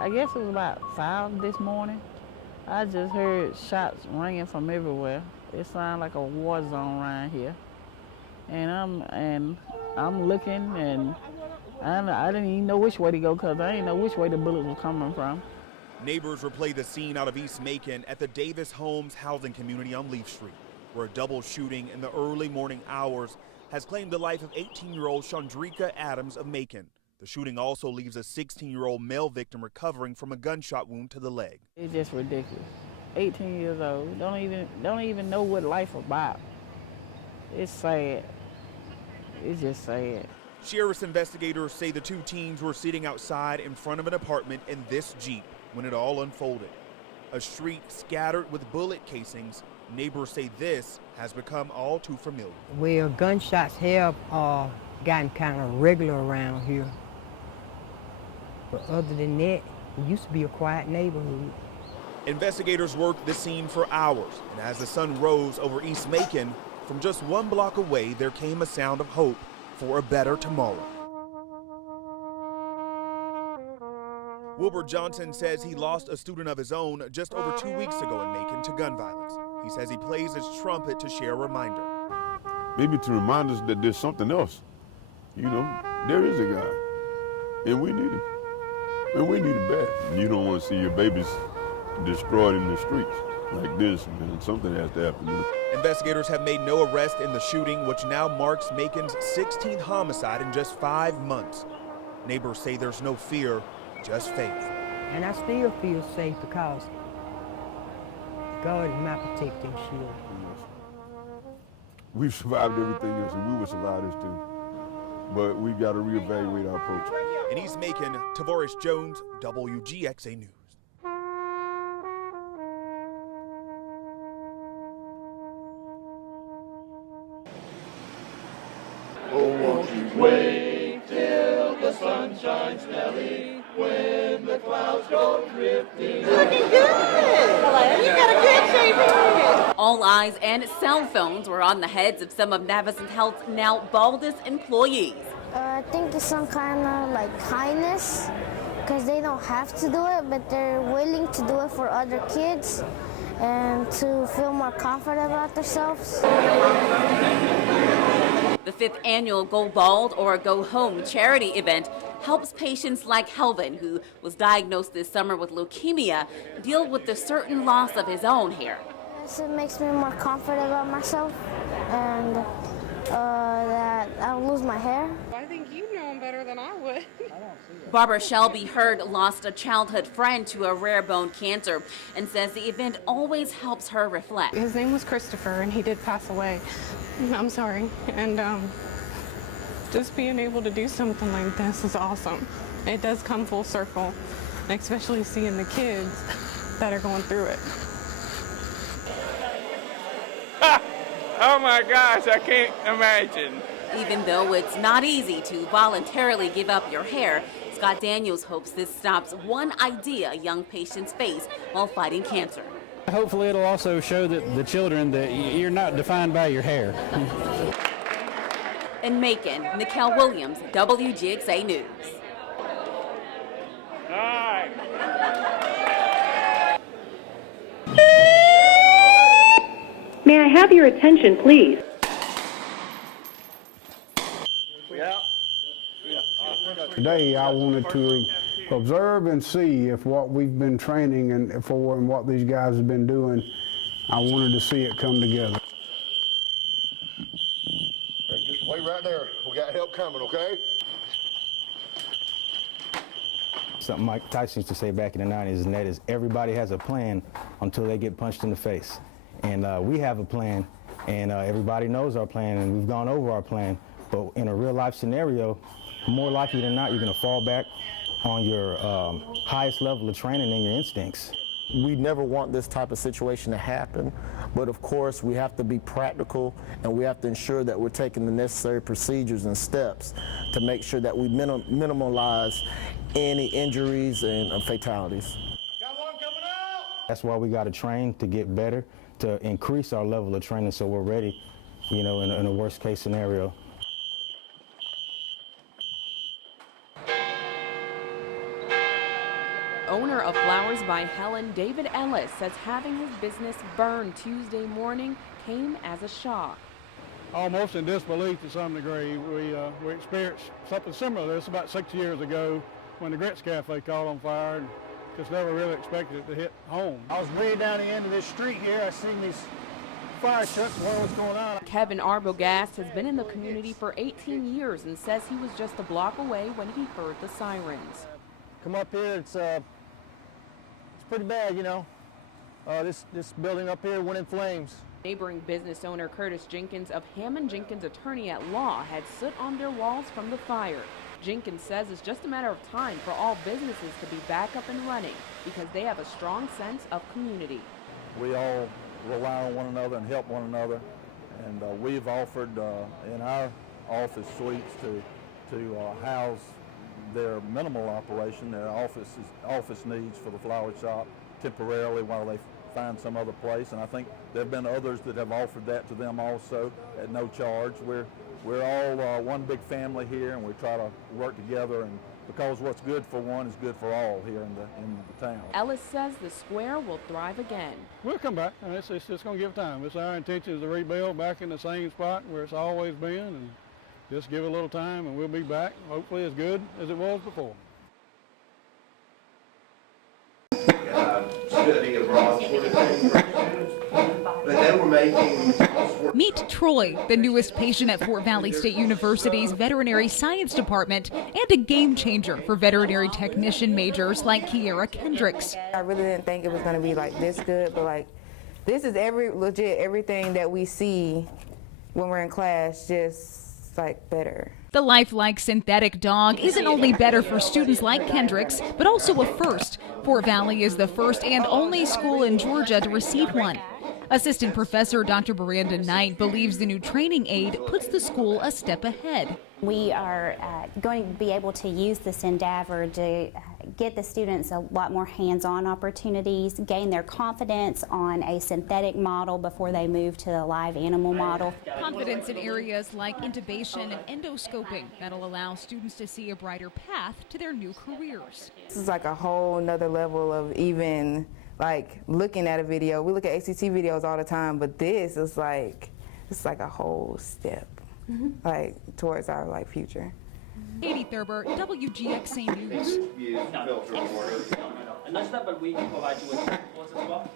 I guess it was about 5 this morning. I just heard shots ringing from everywhere. It sounded like a war zone around here. And I'm looking, and I didn't even know which way to go because I didn't know which way the bullets were coming from. Neighbors replay the scene out of East Macon at the Davis Homes housing community on Leaf Street, where a double shooting in the early morning hours has claimed the life of 18-year-old Chandrika Adams of Macon. The shooting also leaves a 16-year-old male victim recovering from a gunshot wound to the leg. It's just ridiculous. 18 years old, don't even know what life about. It's sad. It's just sad. Sheriff's investigators say the two teens were sitting outside in front of an apartment in this Jeep when it all unfolded. A street scattered with bullet casings. Neighbors say this has become all too familiar. Well, gunshots have gotten kind of regular around here. But other than that, it used to be a quiet neighborhood. Investigators worked the scene for hours, and as the sun rose over East Macon, from just 1 block away, there came a sound of hope for a better tomorrow. Wilbur Johnson says he lost a student of his own just over 2 weeks ago in Macon to gun violence. He says he plays his trumpet to share a reminder. Maybe to remind us that there's something else. You know, there is a God, and we need him. And we need him bad. You don't want to see your babies destroyed in the streets like this, man. Something has to happen to them. Investigators have made no arrest in the shooting, which now marks Macon's 16th homicide in just 5 months. Neighbors say there's no fear, just faith. And I still feel safe because God is my protecting shield. We've survived everything else, and we will survive this too. But we've got to reevaluate our approach. In East Macon, Tavares Jones, WGXA News. Oh, won't you wait till the sun shines, Nelly, when the clouds go drifting. Looking good. Hello, you got a good shape here. All eyes and cell phones were on the heads of some of Navicent Health's now baldest employees. I think it's some kind of like kindness because they don't have to do it, but they're willing to do it for other kids and to feel more confident about themselves. The 5th annual Go Bald or Go Home charity event helps patients like Helvin, who was diagnosed this summer with leukemia, deal with the certain loss of his own hair. It makes me more confident about myself and that I don't lose my hair. I think you know him better than I would. Barbara Shelby Hurd lost a childhood friend to a rare bone cancer and says the event always helps her reflect. His name was Christopher, and he did pass away. I'm sorry. And just being able to do something like this is awesome. It does come full circle, especially seeing the kids that are going through it. Oh my gosh, I can't imagine. Even though it's not easy to voluntarily give up your hair, Scott Daniels hopes this stops one idea young patients face while fighting cancer. Hopefully it'll also show the children that you're not defined by your hair. In Macon, Nikel Williams, WGXA News. All right. May I have your attention, please? Today I wanted to observe and see if what we've been training and for and what these guys have been doing, I wanted to see it come together. Just wait right there. We got help coming, okay? Something Mike Tyson used to say back in the 90s, and that is everybody has a plan until they get punched in the face. And we have a plan, and everybody knows our plan, and we've gone over our plan. But in a real life scenario, more likely than not, you're going to fall back on your highest level of training and your instincts. We never want this type of situation to happen, but of course we have to be practical and we have to ensure that we're taking the necessary procedures and steps to make sure that we minimize any injuries and fatalities. That's why we got to train to get better, to increase our level of training so we're ready, you know, in a worst case scenario. owner of Flowers by Helen, David Ellis, says having his business burned Tuesday morning came as a shock. Almost in disbelief to some degree. We experienced something similar to this about 6 years ago when the Grits Cafe caught on fire, and just never really expected it to hit home. I was way down the end of this street here. I seen these fire trucks, wondering what's going on. Kevin Arbogast has been in the community for 18 years and says he was just a block away when he heard the sirens. Come up here, it's pretty bad, you know. This building up here went in flames. Neighboring business owner Curtis Jenkins of Hammond Jenkins Attorney at Law had soot on their walls from the fire. Jenkins says it's just a matter of time for all businesses to be back up and running because they have a strong sense of community. We all rely on one another and help one another, and we've offered in our office suites to house their minimal operation, their office needs for the flower shop temporarily while they find some other place, and I think there have been others that have offered that to them also at no charge. We're all one big family here, and we try to work together, and because what's good for one is good for all here in the town. Ellis says the square will thrive again. We'll come back, and it's just going to give time. It's our intention is to rebuild back in the same spot where it's always been, and just give it a little time, and we'll be back, hopefully as good as it was before. Meet Troy, the newest patient at Fort Valley State University's Veterinary Science Department and a game changer for veterinary technician majors like Kiera Kendricks. I really didn't think it was going to be like this good, but like this is legit everything that we see when we're in class, just like better. The lifelike synthetic dog isn't only better for students like Kendricks, but also a first. Fort Valley is the first and only school in Georgia to receive one. Assistant Professor Dr. Miranda Knight believes the new training aid puts the school a step ahead. We are going to be able to use this endeavor to get the students a lot more hands-on opportunities, gain their confidence on a synthetic model before they move to the live animal model. Confidence in areas like intubation and endoscoping that'll allow students to see a brighter path to their new careers. This is like a whole nother level of even like looking at a video. We look at ACT videos all the time, but this is like, it's like a whole step like towards our like future. Katie Thurber, WGXA News. And that's that, but we can provide you with as well.